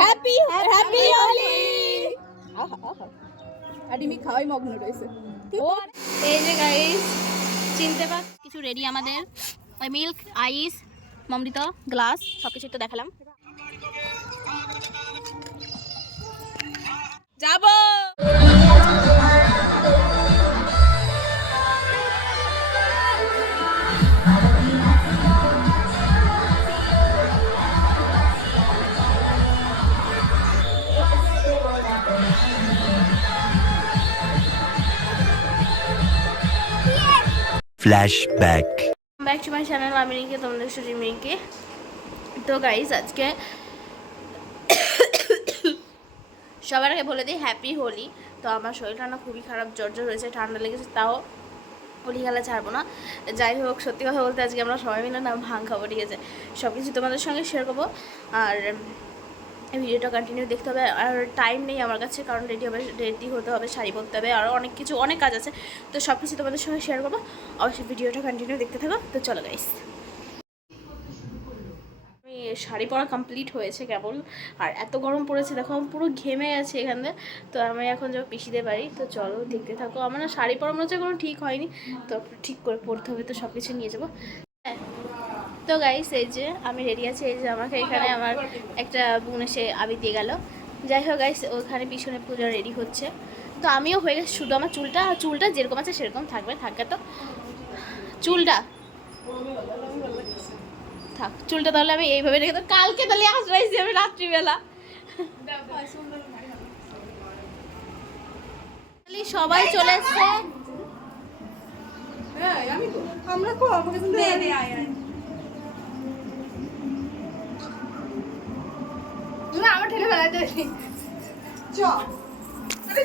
Happy happy Holi খাওয়াই মগ্ন রয়েছে। এই যে গাইস চিনতে পার কিছু রেডি আমাদের? মিল্ক আইস মমৃত গ্লাস সব কিছু তো দেখালাম। যাব! Flashback. Back to my channel আমি রিঙ্কি তোমাদের সুজি রিঙ্কি তো গাইস আজকে সবার আগে বলে দিই হ্যাপি হোলি তো আমার শরীরটা না খুবই খারাপ, জ্বর জ্বর হয়েছে, ঠান্ডা লেগেছে, তাও হোলি খেলা ছাড়বো না। যাই হোক, সত্যি কথা বলতে আজকে আমরা সবাই মিলে না ভাং খাব, ঠিক আছে? সব কিছু তোমাদের সঙ্গে শেয়ার করব। আর ভিডিওটা কন্টিনিউ দেখতে হবে। আর টাইম নেই আমার কাছে, কারণ রেডি হবে রেডি হতে হবে, শাড়ি পরতে হবে আরও অনেক কিছু, অনেক কাজ আছে। তো সব কিছু তোমাদের সঙ্গে শেয়ার করব। অবশ্যই ভিডিওটা কন্টিনিউ দেখতে থাকো। তো চলো গাইস শাড়ি পরা কমপ্লিট হয়েছে কেবল। আর এত গরম পড়েছে, দেখো আমি পুরো ঘেমে গেছে এখানে। তো আমি এখন যাব পিসিতে বাড়ি। তো চলো দেখতে থাকো। আমার শাড়ি পরা মনে হচ্ছে কোনো ঠিক হয়নি। তো ঠিক করে পরতে হবে, তো সব কিছু নিয়ে যাব। তো গাইস এই যে আমি রেডি আছি এই যে আমাকে এখানে আমার একটা বোন এসে আবি দিয়ে গেল। যাই হোক গাইস ওখানে পিছনে পুজো রেডি হচ্ছে। তো আমিও হয়ে গেছি শুধু আমার চুলটা চুলটা যেরকম আছে সেরকম থাকবে থাকবে তো। চুলটা। থাক চুলটা তাহলে আমি এইভাবে রেখে দেবো। কালকে তাহলে আসবাইছি আমি রাত্রিবেলা। তাহলে সবাই চলে এসছে। তো। আমরা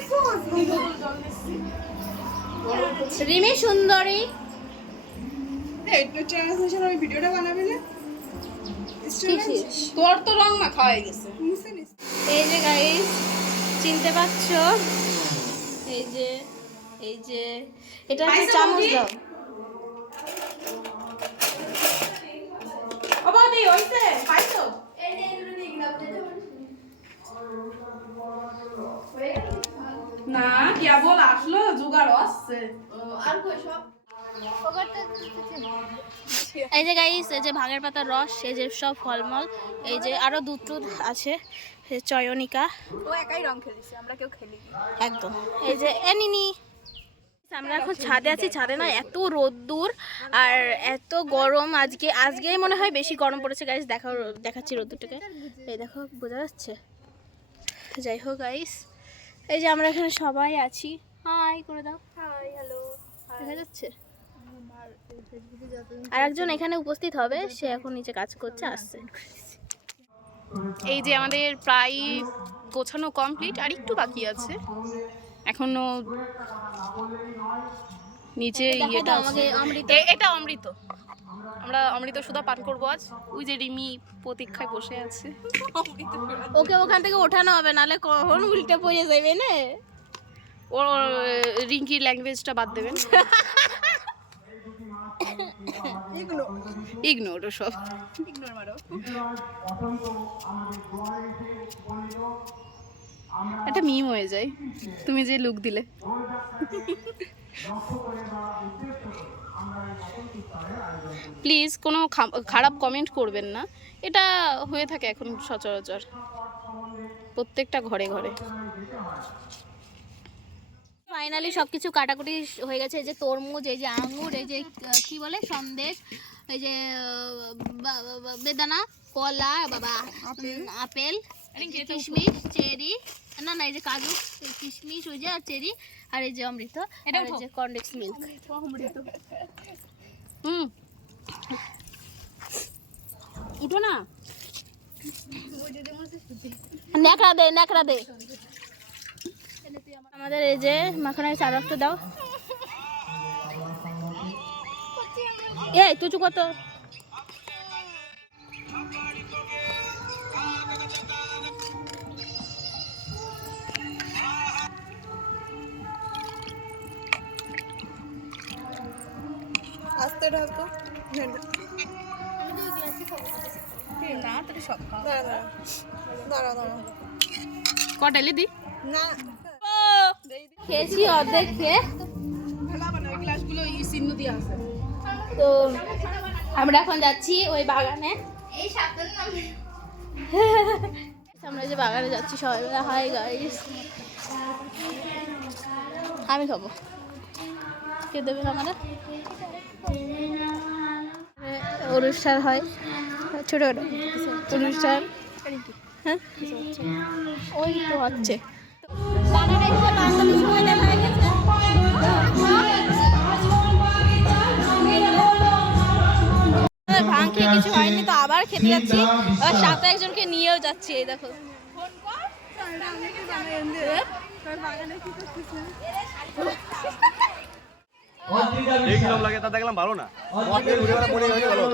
কোন রিমি সুন্দরী। একটু ওই ভিডিওটা বানাবে না? তোর তো রং মাখা হয়ে গেছে। এই যে গাইস চিনতে পারছ? এই যে এই যে এটা হচ্ছে চামচ দাও। ও বৌদি হইছে পাইছো? না কেবল আসলো জোগাড় আসছে এই যে গাইস এই যে ভাগের পাতার রস এই যে সব ফলমল এই যে আরও দুধ টুধ আছে চয়নিকা। ও একাই রং খেলিছে আমরা কেউ খেলি একদম। এই যে এনিনি আমরা এখন ছাদে আছি ছাদে না এত রোদ্দুর আর এত গরম আজকে আজকেই মনে হয় বেশি গরম পড়েছে গাইস দেখো দেখাচ্ছি রোদ্দুরটাকে। এই দেখো বোঝা যাচ্ছে? যাই হোক গাইস এই যে আমরা এখানে সবাই আছি। হাই করে দাও। হাই হ্যালো দেখা যাচ্ছে? আর একজন এখানে উপস্থিত হবে সে এখন নিচে কাজ করছে আসছে। এই যে আমাদের প্রায় গোছানো কমপ্লিট আর একটু বাকি আছে। এখনও নিচে ইয়েটা এটা অমৃত। আমরা অমৃত সুধা পান করব আজ। ওই যে রিমি প্রতীক্ষায় বসে আছে। ওকে ওখান থেকে ওঠানো হবে নাহলে কখন উল্টে পড়ে যাবে না? ওর রিঙ্কির ল্যাঙ্গুয়েজটা বাদ দেবেন। ইগনোর সব। ইগনোর মারো। একটা মিম হয়ে যায়। তুমি যে লুক দিলে। প্লিজ কোনো খা- খারাপ কমেন্ট করবেন না। এটা হয়ে থাকে এখন সচরাচর প্রত্যেকটা ঘরে ঘরে। ফাইনালি সব কিছু কাটাকুটি হয়ে গেছে এই যে তরমুজ এই যে আঙুর এই যে কি বলে সন্দেশ এই যে বেদানা কলা বাবা আপেল কিশমিশ চেরি না না এই যে কাজু কিশমিশ ওই যে আর চেরি আর এই যে অমৃত আর এই যে কর্নডেক্স মিল্ক হুম। উঠো না। ন্যাকড়া দে ন্যাকড়া দে। আমাদের এই যে মাখনের চার রক্ত দাও। এই তুচু কত? আস্তে ঢাকো না তাহলে সব না না। দাঁড়া দাঁড়া কটাইলে দি? না। খেয়েছি অর্ধেক খেয়ে। তো আমরা এখন যাচ্ছি ওই বাগানে। আমরা যে বাগানে যাচ্ছি সবাই হয় হাই গাইস আমি খাব। কে দেবে আমাদের। অনুষ্ঠান হয়। ছোট ছোট। অনুষ্ঠান। হ্যাঁ? ওই তো হচ্ছে। কিছু হয়নি তো, আবার খেতে যাচ্ছি। সাথে একজনকে নিয়েও যাচ্ছি, এই দেখো। দেখলাম লাগে তা দেখলাম ভালো না। মনে হয় ভালো